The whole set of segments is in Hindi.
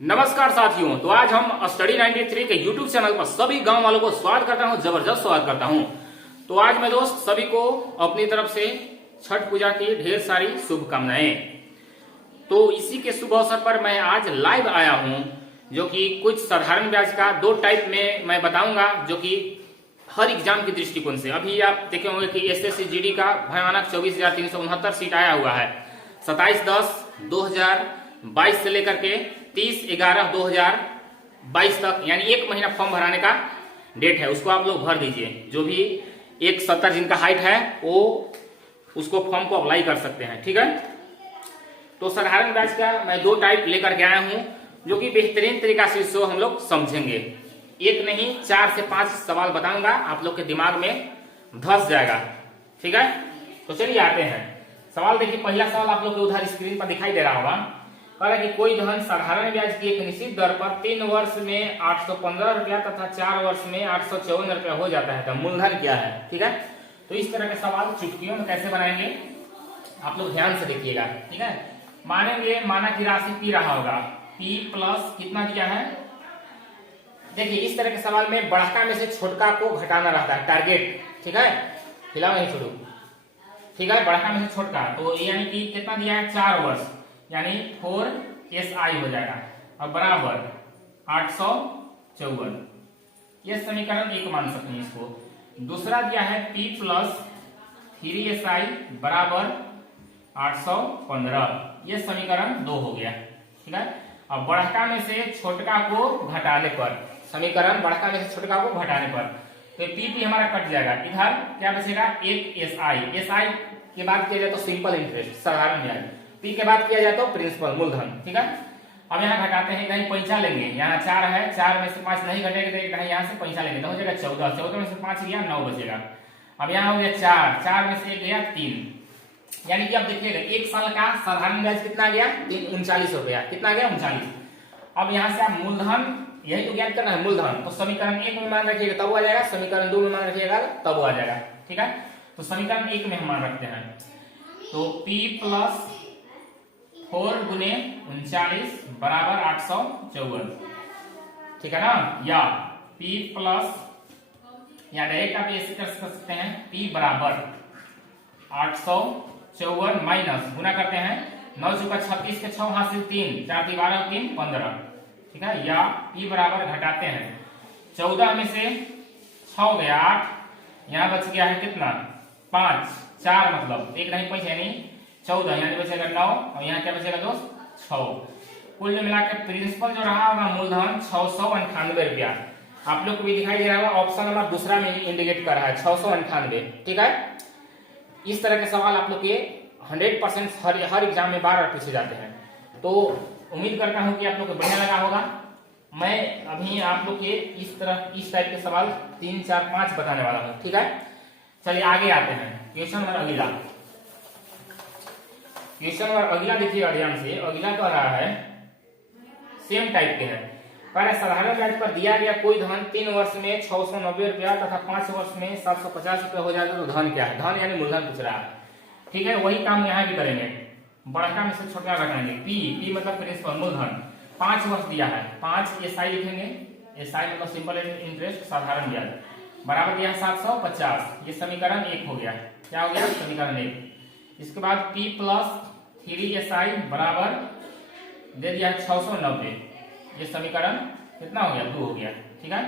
नमस्कार साथियों, तो आज हम स्टडी 93 के यूट्यूब चैनल पर सभी गांव वालों को स्वागत करता हूं, जबरदस्त स्वागत करता हूं। तो आज मैं दोस्त सभी को अपनी तरफ से छठ पूजा की ढेर सारी शुभकामनाएं। तो इसी के शुभ अवसर पर मैं आज लाइव आया हूं, जो कि कुछ साधारण ब्याज का दो टाइप में मैं बताऊंगा, जो कि हर एग्जाम के दृष्टिकोण से। अभी आप देखे होंगे कि एसएससी जीडी का भयानक 24,369 सीट आया हुआ है। 27/10/2022 से लेकर के 30/11/2022 तक, यानी एक महीना फॉर्म भराने का डेट है। उसको आप लोग भर दीजिए। जो भी 170 जिनका हाइट है वो उसको फॉर्म को अप्लाई कर सकते हैं, ठीक है। तो साधारण बैच का मैं दो टाइप लेकर के आया हूं, जो कि बेहतरीन तरीका से इसको हम लोग समझेंगे। एक नहीं 4 से 5 सवाल बताऊंगा, आप लोग के दिमाग में धस जाएगा, ठीक है। तो चलिए आते हैं। सवाल देखिए, पहला सवाल आप लोग के उधर स्क्रीन पर दिखाई दे रहा होगा। कह कि कोई धन साधारण ब्याज की एक निश्चित दर पर 3 वर्ष में 815 रुपया तथा 4 वर्ष में 854 रुपया हो जाता है, तो मूलधन क्या है, ठीक है। तो इस तरह के सवाल चुटकियों में कैसे बनाएंगे आप लोग ध्यान से देखिएगा, ठीक है। मानेंगे, माना की राशि पी रहा होगा, पी प्लस कितना दिया है। देखिए इस तरह के सवाल में बड़का में से छोटका को घटाना रहता है, टारगेट, ठीक है। फिलहाल नहीं छोड़ू, ठीक है। बड़का में से छोटका, तो यानी कि कितना दिया है 4 वर्ष, यानी 4SI हो जाएगा, और बराबर 854। ये समीकरण एक मान सकते हैं इसको। दूसरा दिया है P प्लस 3SI बराबर 815, ये समीकरण 2 हो गया, ठीक है। अब बड़का में से छोटका को घटाने पर, समीकरण बड़का में से छोटका को घटाने पर, तो P हमारा कट जाएगा। इधर क्या बचेगा, एक SI के बाद किया जाए तो सिंपल इंटरेस्ट साधारण ब्याज, पी के बाद किया जाए तो प्रिंसिपल मूलधन, ठीक है। अब यहाँ घटाते हैं, इधर पैंचा लेंगे, यहाँ 4 है, 4 में से 5 नहीं घटेगा तो यहाँ से पैंचा लेंगे तो हो जाएगा 14, 14 में से 5 गया 9 बचेगा। अब यहाँ हो गया 4, 4 में से 1 गया 3, यानी कि अब देखिएगा एक साल का साधारण ब्याज कितना गया, 39 रुपया, कितना गया 39। अब यहाँ से आप मूलधन, यही तो ज्ञात करना है मूलधन, तो समीकरण 1 में मान रखिएगा तब आ जाएगा, समीकरण 2 में मान रखिएगा तब आ जाएगा, ठीक है। तो समीकरण 1 में हम मान रखते हैं, तो P प्लस 4 गुने 39 बराबर 854, ठीक है ना। या P प्लस, या डायरेक्ट आप ऐसे कर सकते हैं, P बराबर 854 माइनस गुना करते हैं, 9 चौका 36 के 6 हासिल 3, 4 12 3 15, ठीक है। या P बराबर घटाते हैं, 14 में से 6 गया 8, यहाँ बच गया है कितना 5, 4 मतलब एक नहीं 5 यानी 14, यानी बचेगा 9, और यहाँ क्या बचेगा दोस्त 6। कुल मिला के प्रिंसिपल जो रहा होगा मूलधन 698 रुपया। आप लोग को भी दिखाई दे रहा होगा, ऑप्शन नंबर दूसरा में इंडिकेट कर रहा है 698, ठीक है। इस तरह के सवाल आप लोग के 100% हर एग्जाम में बार पूछे जाते हैं। तो उम्मीद करता हूं कि आप लोग को बढ़िया लगा होगा। मैं अभी आप लोग के इस टाइप के सवाल 3 4 5 बताने वाला हूँ, ठीक है। चलिए आगे आते हैं। क्वेश्चन नंबर अगला, क्वेश्चन नंबर अगला देखिएगा ध्यान से। अगला कह रहा है सेम टाइप के है, पर साधारण ब्याज पर दिया गया कोई धन 3 वर्ष में 690 रुपया तथा 5 वर्ष में 750 रुपया हो जाएगा, तो धन क्या है, धन यानी मूलधन पूछ रहा है, ठीक है। वही काम यहाँ भी करेंगे, बड़का में से छोटा घटाएंगे। P मतलब प्रिंसिपल मूलधन, 5 वर्ष दिया है, 5 SI लिखेंगे, SI मतलब सिंपल इंटरेस्ट साधारण ब्याज, बराबर दिया 750, ये समीकरण 1 हो गया। क्या हो गया, समीकरण 1। इसके बाद P प्लस 3SI बराबर दे दिया 690, ये समीकरण कितना हो गया 2 हो गया, ठीक है।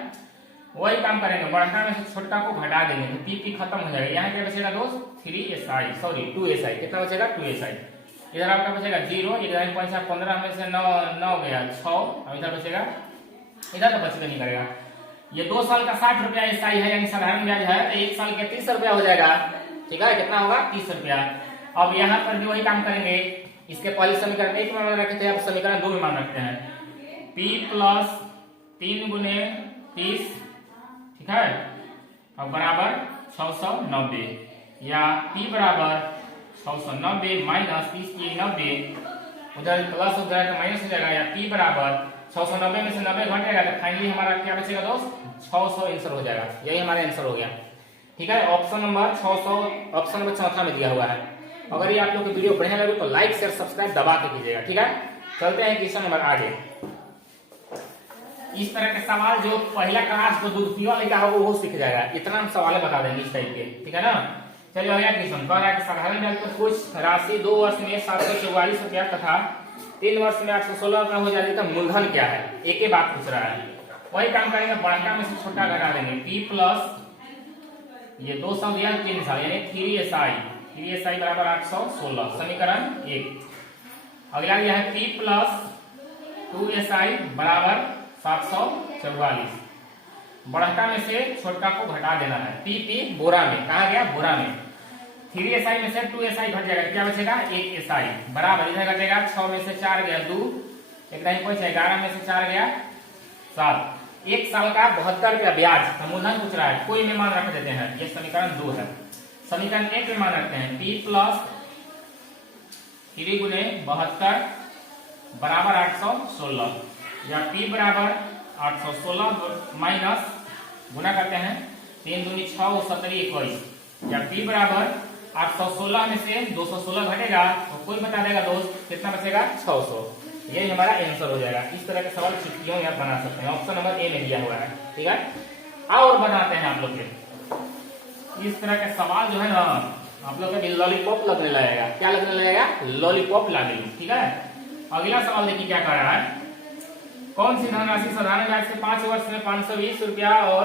वही काम करेंगे, बड़का में से छोटका को घटा देंगे तो P खत्म हो जाएगा। यहाँ क्या बचेगा दोस्त 2SI, कितना बचेगा 2SI। इधर आपका बचेगा 0, इधर 15 में से 9 गया 6, और इधर बचेगा, इधर तो बचेगा नहीं करेगा। ये 2 साल का 60 रुपया SI है, यानी साधारण ब्याज है, तो 1 साल के 30 रुपया हो जाएगा, ठीक है। कितना होगा 30 रुपया। अब यहाँ पर भी वही काम करेंगे, इसके पहले समीकरण 1 में मान रखे थे, अब समीकरण 2 में मान रखते हैं। P प्लस 3 गुने 30, ठीक है, अब बराबर 690, या P बराबर 690 माइनस 30 की 90, उधर प्लस हो जाएगा माइनस हो जाएगा, या P बराबर 690 में से 90 घटेगा तो फाइनली हमारा क्या बचेगा दोस्त 600 आंसर हो जाएगा। यही हमारा आंसर हो गया, ठीक है। ऑप्शन नंबर 600, ऑप्शन नंबर 4 में दिया हुआ है। अगर ये आप लोग की वीडियो बढ़िया लगे तो लाइक शेयर सब्सक्राइब दबा के कीजिएगा, ठीक है। चलते हैं क्वेश्चन नंबर आगे। इस तरह के सवाल जो पहला क्लास जो दूसरा लिखा होगा वो सीख जाएगा। इतना हम सवाल बता देंगे इस टाइप के, ठीक है ना। चलिए अगला क्वेश्चन कह रहा है कि साधारण ब्याज पर कुछ राशि 2 वर्ष में 744 रुपया तथा 3 वर्ष में 816 रुपया हो जाएगी तो मूलधन क्या है, एक ही बात पूछ रहा है। वही काम करेंगे, बड़का में से छोटा घटा देंगे। P प्लस ये 2 साल या 3 साल यानी 3SI बराबर 816 समीकरण 1। अगला यह है P प्लस 2SI बराबर 744। बढ़का में से छोटका को घटा देना है। P बोरा में, कहा गया बोरा में। 3SI में से 2SI घट जाएगा, क्या बचेगा 1SI बराबर इधर घटेगा 6 में से 4 गया 2, एक नहीं पहुंचे 11 में से 4 गया 7। एक साल का 72 रुपया ब्याज मूलधन पूछ रहा है, कोई में मान रख देते हैं। ये समीकरण 2 है। समीकरण 1 में मान रखते हैं P प्लस 3 गुने 72 बराबर 816 या P बराबर 816 माइनस गुना करते हैं 3 दूनी 6 और 70 21 या P बराबर 816 में से 216 घटेगा तो कोई बता देगा दोस्त कितना बचेगा 600। यही हमारा आंसर हो जाएगा। इस तरह के सवाल छुट्टियों में आप बना सकते हैं। ऑप्शन नंबर ए में दिया हुआ है, ठीक है। और बनाते हैं आप लोग के इस तरह के सवाल जो है ना आप लोग के लॉलीपॉप लगने लगेगा। क्या लगने लगेगा, लॉलीपॉप लगेगी, ठीक है। अगला सवाल देखिए क्या कह रहा है, कौन सी धनराशि साधारण ब्याज से 5 वर्ष में 520 रुपया और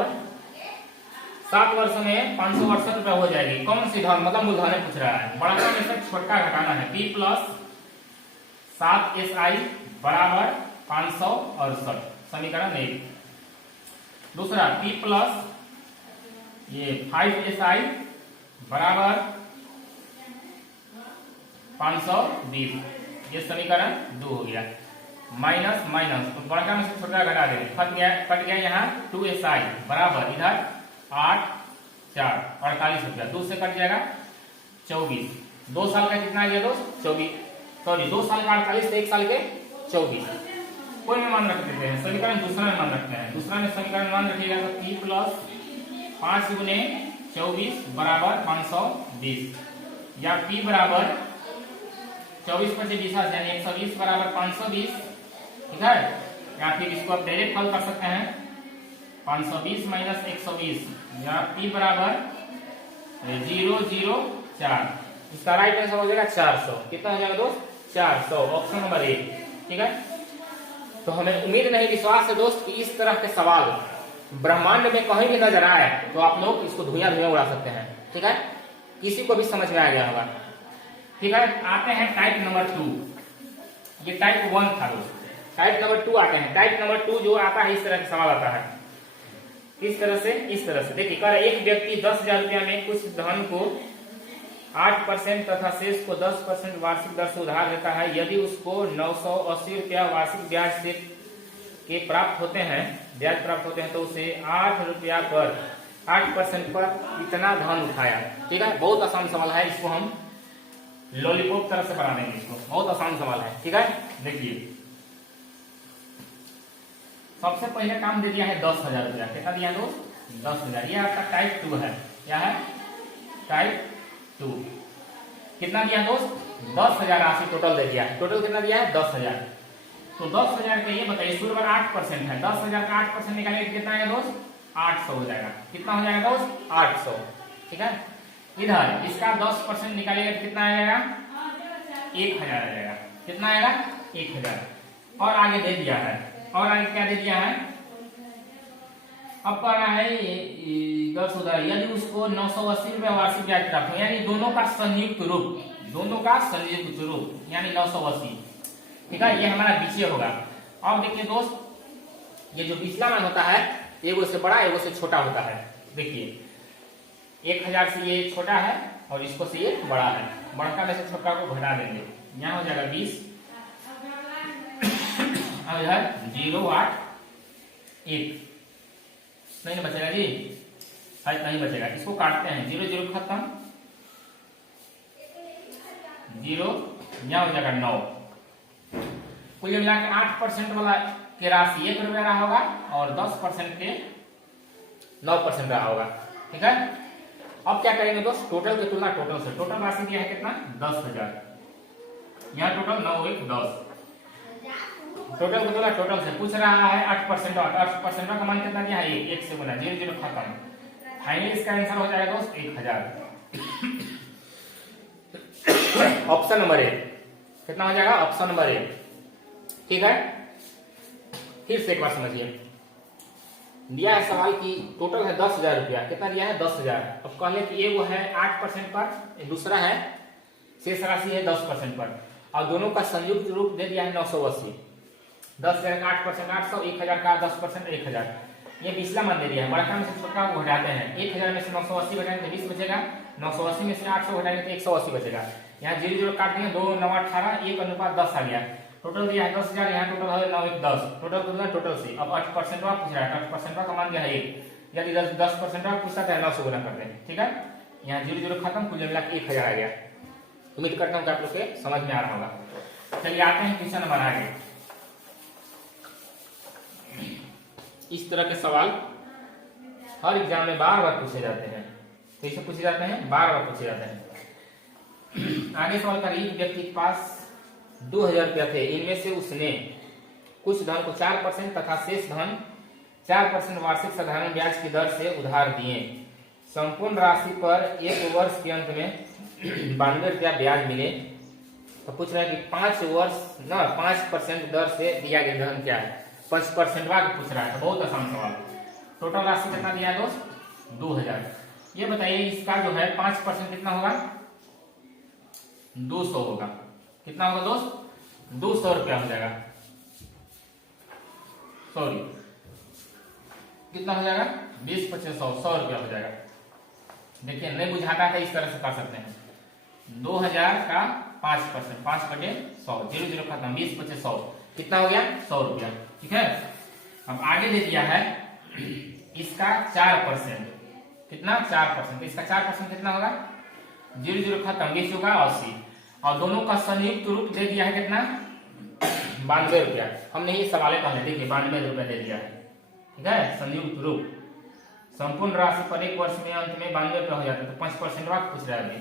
7 वर्ष में 568 रुपया हो जाएगी। कौन सी धन मतलब मूलधन पूछ रहा है। बड़ा में से छोटा घटाना है। P प्लस 7SI बराबर 568 समीकरण 1। दूसरा P प्लस ये 5SI बराबर 520 ये समीकरण 2 हो गया। माइनस माइनस तो बड़का में से छोटा घटा देंगे, कट गया यहाँ 2SI बराबर इधर 8 4 48 रुपया 2 से कट जाएगा 24। 2 साल का कितना गया दोस्त 24, सॉरी 2 साल का 48 1 साल के 24। कोई में मान रख देते हैं। समीकरण दूसरा में मान रखते हैं। दूसरा में समीकरण मान रखिएगा तो P प्लस 5 गुने 24 बराबर 520 या P बराबर 24 × 20 यानी 120 बराबर 520, ठीक है। या फिर इसको आप डायरेक्ट हल कर सकते हैं 520 माइनस 120 या P बराबर 004। इसका राइट आंसर हो जाएगा 400। कितना हो जाएगा दोस्त 400, ऑप्शन नंबर ए, ठीक है। तो हमें उम्मीद नहीं विश्वास है दोस्त कि इस तरह के सवाल ब्रह्मांड में कहीं भी नजर आए तो आप लोग इसको धुआं उड़ा सकते हैं, ठीक है। किसी को भी समझ में आ गया होगा, ठीक है। आते हैं टाइप नंबर 2। ये टाइप 1 था दोस्त। टाइप नंबर 2 आते हैं। टाइप नंबर 2 जो आता है इस तरह का सवाल आता है इस तरह से देखिए कर एक व्यक्ति 10,000 रुपया में कुछ धन को 8% तथा शेष को 10% वार्षिक दर से उधार देता है। यदि उसको 980 रुपया वार्षिक ब्याज से के प्राप्त होते हैं तो उसे 8 रुपया पर 8% पर इतना धन उठाया, ठीक है। बहुत आसान सवाल है, इसको हम लॉलीपॉप तरह से बना देंगे। इसको बहुत आसान सवाल है, ठीक है। देखिए सबसे पहले काम दे दिया है 10,000 रुपया। कितना दिया दोस्त 10,000। ये आपका टाइप 2 है। क्या है टाइप 2। कितना दिया दोस्त 10,000 राशि टोटल दे दिया है। टोटल कितना दिया है 10,000। तो 10,000 का ये बताइए शुरू में 8% है। 10,000 का 8% निकालेंगे कितना आएगा दोस्त 800 हो जाएगा। कितना हो जाएगा दोस्त 800, ठीक है। इधर इसका 10% निकालेगा कितना आएगा 1,000 आ जाएगा। कितना आएगा 1,000। और आगे दे दिया है, और आगे क्या दे दिया है अब कह रहा है 10,000 यदि उसको 980 रुपया वार्षिक ब्याज प्राप्त हो, यानी दोनों का संयुक्त रूप यानी 980, ठीक है। ये हमारा बीचे होगा। अब देखिए दोस्त ये जो पिछला मान होता है एगो से बड़ा एगो से छोटा होता है। देखिए 1,000 से ये छोटा है और इसको से ये बड़ा है। बड़का में से छोटा को घटा देंगे, यहाँ हो जाएगा 20 और इधर 0 8 1 नहीं बचेगा जी, शायद नहीं बचेगा। इसको काटते हैं 0 0 खत्म 0 यहाँ हो जाएगा 9। कुल मिला के 8% वाला के राशि 1 रुपया रहा होगा और 10% के 9% रहा होगा, ठीक है। अब क्या करेंगे दोस्त टोटल की तुलना टोटल से। टोटल राशि दिया है कितना 10,000। यहाँ टोटल 9 1 10 टोटल को बोला, टोटल से पूछ रहा है 8% और 8% का मान कितना दिया है? 1 से गुना, 0 0 खत्म। फाइनली इसका आंसर हो जाएगा दोस्त 1000। ऑप्शन नंबर ए कितना हो जाएगा? Option number A. ठीक है, फिर से एक बार समझिए। दिया है सवाल की टोटल है 10,000 रुपया, कितना दिया है? 10,000। अब कहले कि एगो है 8% पर, दूसरा है शेष राशि है 10% पर, और दोनों का संयुक्त रूप दे दिया है 980। 10,000 का 8% 800, 1,000 का 10% 1,000। ये पिछला मान दे दिया है, बड़ा में से छोटा को घटाते हैं। 1,000 में से 980 घटाएंगे तो 20 बचेगा, 980 में से 800 घटाएंगे तो 180 बचेगा। यहाँ 0 0 काट दिए, 2 9 18, 1:10 आ गया। टोटल दिया है 10,000, यहाँ टोटल है 9 1 10, टोटल कितना? टोटल से। अब 8% वाला पूछ रहा है, 8% का मान दिया है 1, यदि 10% वाला पूछता है 900 गुना कर दें। ठीक है, यहाँ 0 0 खत्म, कुल मिला के 1000 आ गया। उम्मीद करता हूँ कि आप लोग के समझ में आ रहा होगा। चलिए आते हैं क्वेश्चन नंबर आगे। इस तरह के सवाल हर एग्जाम में बार बार पूछे जाते हैं। कैसे पूछे जाते हैं? बार बार पूछे जाते हैं। आगे सवाल का, एक व्यक्ति के पास 2,000 रुपया थे, इनमें से उसने कुछ धन को 4% तथा शेष धन 4% वार्षिक साधारण ब्याज की दर से उधार दिए। संपूर्ण राशि पर एक वर्ष के अंत में 92 रुपया ब्याज मिले। तो पूछ रहा है कि 5% दर से दिया गया धन क्या है? 5% वाला पूछ रहा है, तो बहुत आसान सवाल। टोटल राशि कितना दिया है दोस्त? 2,000। ये बताइए इसका जो है 5% कितना होगा? 200 होगा। कितना होगा दोस्त? 200 रुपया हो जाएगा। सॉरी, कितना हो जाएगा? 20 25 100 रुपया हो जाएगा। देखिए नहीं बुझाता था, इस तरह से कर सकते हैं। 2,000 का 5%, 5/100, 0 0 खत्म, 20 25 100, कितना हो गया? 100 रुपया। ठीक है, अब आगे दे दिया है इसका 4%, कितना? 4%, इसका 4% कितना होगा? 0 0 खत्म, 20 होगा 80, और दोनों का संयुक्त रूप दे दिया है कितना? 92 रुपया। हमने ये सवाल पहले देखिए 92 रुपया दे दिया है। ठीक है, संयुक्त रूप संपूर्ण राशि पर एक वर्ष में अंत में 92 रुपया हो जाता है, तो 5% वाला पूछ रहा है अभी।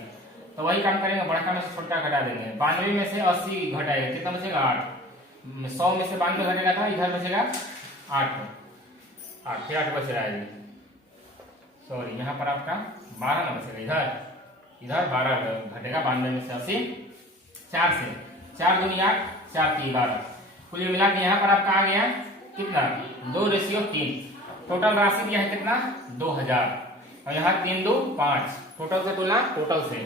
तो वही काम करेंगे, बड़ा में से छोटा घटा देंगे। 92 में से 80 घटाएगा, कितना बचेगा? 8। 100 में से 92 घटेगा था, इधर बचेगा 8 फिर 8 बच रहा है। सॉरी, यहाँ पर आपका 12 ना बचेगा, इधर 12 घटेगा। 92 में से 80, 4 से 4 दूनी 8, 4 3 12, कुल मिला के यहाँ पर आपका आ गया कितना? 2:3। टोटल राशि दिया है कितना? 2,000, और यहाँ 3 2 5, टोटल से तुलना टोटल से।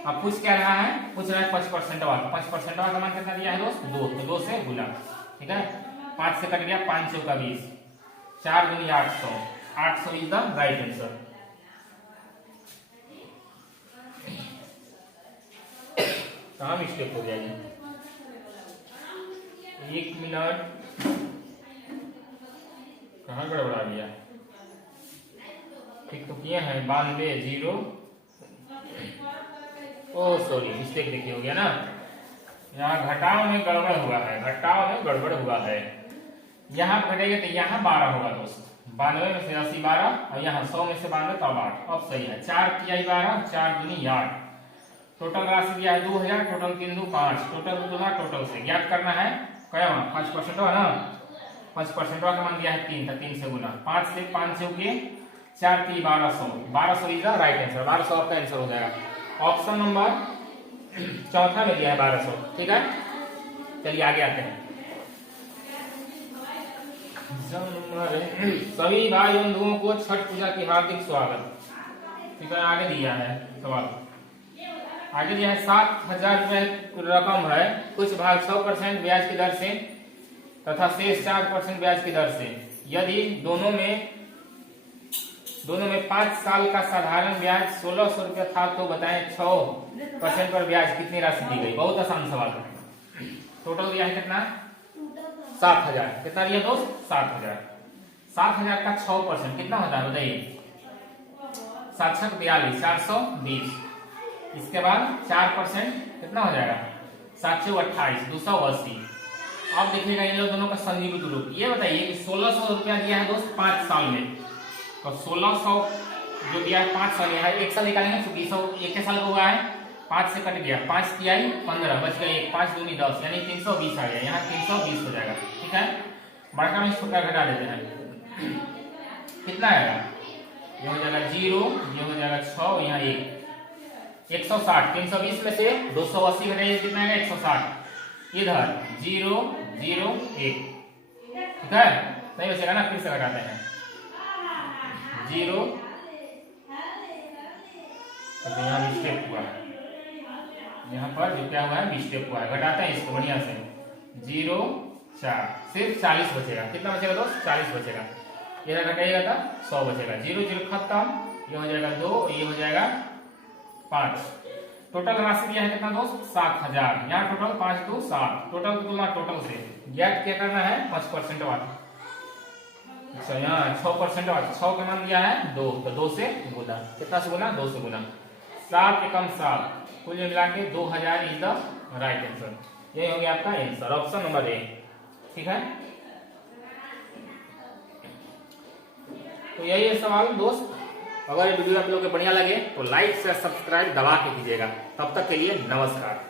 अब पूछ क्या रहा है? पूछ रहा है 5% वाला। 5% वाला का मान कितना दिया है दोस्त? 2, तो 2 से गुना। ठीक है, 5 से कट गया, 5 चौका 20, 4 दूनी 800, 800 इज द राइट आंसर। कहाँ मिस्टेक हो जाएगी? 1 मिनट, कहाँ गड़बड़ा दिया? ठीक तो किए हैं 92 0। ओ सॉरी, मिस्टेक देखिए हो गया ना, यहाँ घटाव में गड़बड़ हुआ है, घटाव में गड़बड़ हुआ है। यहाँ घटेगा तो यहाँ 12 होगा दोस्त। 92 में से 80 12, और यहाँ 100 में से 92 तो 8। अब सही है, 4 तिहाई 12, 4 दूनी 8। टोटल राशि दिया है 2,000, टोटल 3 2 5, टोटल तुलना टोटल से ज्ञात करना है। क्या 5% हुआ ना? 5% का मान दिया है 3, तो 3 से गुना। 5 से 5 से के 4 3 1200, 1200 इज द राइट आंसर। 1200 आपका आंसर हो जाएगा। ऑप्शन नंबर चौथा में दिया है 1200। ठीक है, चलिए आगे आते हैं। सभी भाई बंधुओं को छठ पूजा की हार्दिक स्वागत। ठीक है, आगे दिया है सवाल, आगे दिया है 7,000 रुपए रकम है, कुछ भाग 6% ब्याज की दर से तथा शेष 4% ब्याज की दर से। यदि दोनों में 5 साल का साधारण ब्याज 1,600 रुपया था, तो बताएं 6% पर ब्याज कितनी राशि दी गई? बहुत आसान सवाल है। टोटल दिया है कितना? 7,000। कितना दिया दोस्त? 7,000। 7,000 का 6% कितना होता है बताइए? 7 7 42, 420। इसके बाद 4% कितना हो जाएगा? 728, 280। अब देखिएगा इन लोग दोनों का संयुक्त रूप। ये बताइए कि 1,600 रुपया दिया है दोस्त 5 साल में, तो 1,600 जो दिया है 5 साल, यहाँ 1 साल निकालेंगे, 100 1 साल का हुआ है, 5 से कट गया, 5 की आई 15, बच गया 1, 5 दूनी 10, यानी 320 आ गया। यहाँ 320 हो जाएगा। ठीक है, बड़का में छोटा घटा देते हैं, कितना आएगा, ये हो जाएगा 0, ये हो जाएगा 6, यहाँ 1, 160। 320 में से 280 घटाइए, कितना आएगा 160। इधर 0 0 1, ठीक है, सही बचेगा ना। फिर से घटाते हैं 0, तो यहाँ मिस्टेक हुआ है, यहाँ पर जो क्या हुआ है मिस्टेक हुआ है। घटाते हैं इसको बढ़िया से, 0 4, सिर्फ 40 बचेगा। कितना बचेगा दोस्त, 40 बचेगा। ये घटाइएगा तो 100 बचेगा। 0 0 खत्म, ये हो जाएगा 2, ये हो जाएगा 5। टोटल राशि दिया है कितना दोस्त, 7000। यहाँ टोटल 5 2 7, टोटल की तुलना टोटल से ज्ञात क्या करना है, 5% वाला। अच्छा, यहाँ 6% वाला, 6 का मान दिया है 2, तो 2 से गुना, कितना से गुना, 2 से गुना। 7 एकम 7, कुल मिला के 2000 इज द राइट आंसर। ये हो गया आपका आंसर, ऑप्शन नंबर ए। ठीक है, तो यही है सवाल दोस्त। अगर ये वीडियो आप लोगों को बढ़िया लगे तो लाइक शेयर सब्सक्राइब दबा के कीजिएगा। तब तक के लिए नमस्कार।